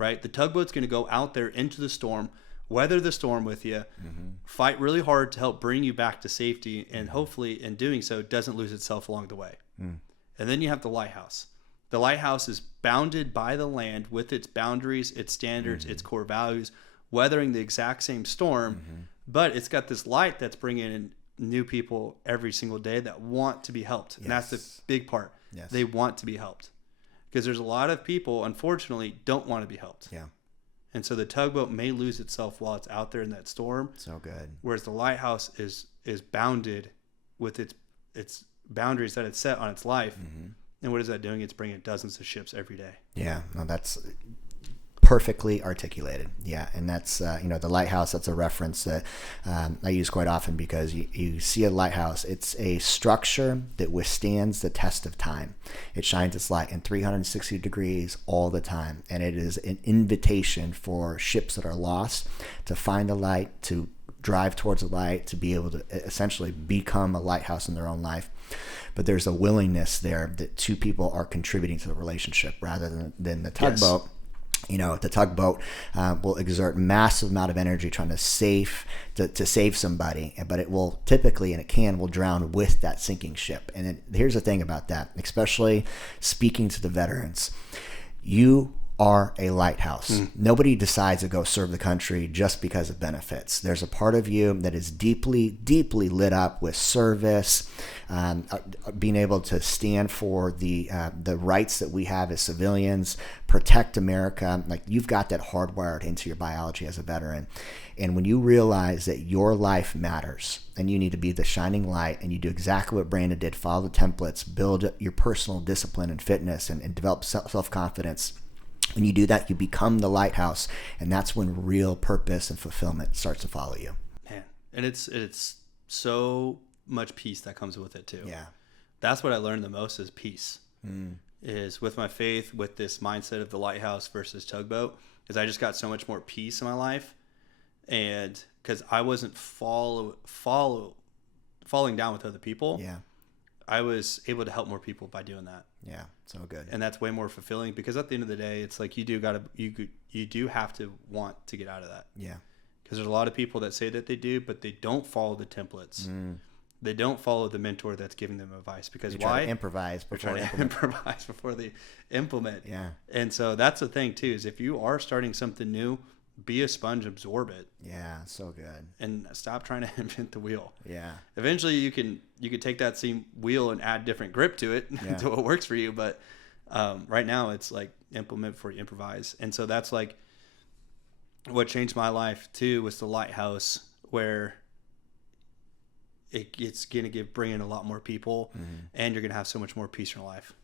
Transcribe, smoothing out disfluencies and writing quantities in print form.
right? The tugboat's going to go out there into the storm, weather the storm with you, fight really hard to help bring you back to safety, and hopefully in doing so doesn't lose itself along the way. And then you have the lighthouse. The lighthouse is bounded by the land with its boundaries, its standards, its core values, weathering the exact same storm, but it's got this light that's bringing in new people every single day that want to be helped. And that's the big part. They want to be helped, because there's a lot of people, unfortunately, don't want to be helped. And so the tugboat may lose itself while it's out there in that storm. So good. Whereas the lighthouse is bounded with its boundaries that it's set on its life. And what is that doing? It's bringing dozens of ships every day. Yeah, no, that's perfectly articulated. Yeah, and that's the lighthouse. That's a reference that I use quite often, because you see a lighthouse. It's a structure that withstands the test of time. It shines its light in 360 degrees all the time, and it is an invitation for ships that are lost to find the light, to drive towards the light, to be able to essentially become a lighthouse in their own life. But there's a willingness there that two people are contributing to the relationship rather than the tugboat. The tugboat will exert massive amount of energy trying to save somebody, but it will typically, and will drown with that sinking ship. And then, here's the thing about that, especially speaking to the veterans, you are a lighthouse. Nobody decides to go serve the country just because of benefits. There's a part of you that is deeply, deeply lit up with service, being able to stand for the rights that we have as civilians, protect America. Like, you've got that hardwired into your biology as a veteran. And when you realize that your life matters and you need to be the shining light, and you do exactly what Brandon did, follow the templates, build your personal discipline and fitness, and develop self-confidence. When you do that, you become the lighthouse, and that's when real purpose and fulfillment starts to follow you. Man, and it's so much peace that comes with it too. Yeah, that's what I learned the most is peace. Is with my faith, with this mindset of the lighthouse versus tugboat, is I just got so much more peace in my life, and because I wasn't falling down with other people. Yeah, I was able to help more people by doing that. Yeah, so good. And that's way more fulfilling, because at the end of the day, it's like you do have to want to get out of that. Yeah. Because there's a lot of people that say that they do, but they don't follow the templates. They don't follow the mentor that's giving them advice. Because they try to improvise before they implement. Yeah. And so that's the thing too, is if you are starting something new, be a sponge, absorb it. Yeah, so good. And stop trying to invent the wheel. Yeah. Eventually you can take that same wheel and add different grip to it until it works for you. But right now it's like implement before you improvise. And so that's like what changed my life too, was the lighthouse, where it's going to bring in a lot more people, and you're going to have so much more peace in your life.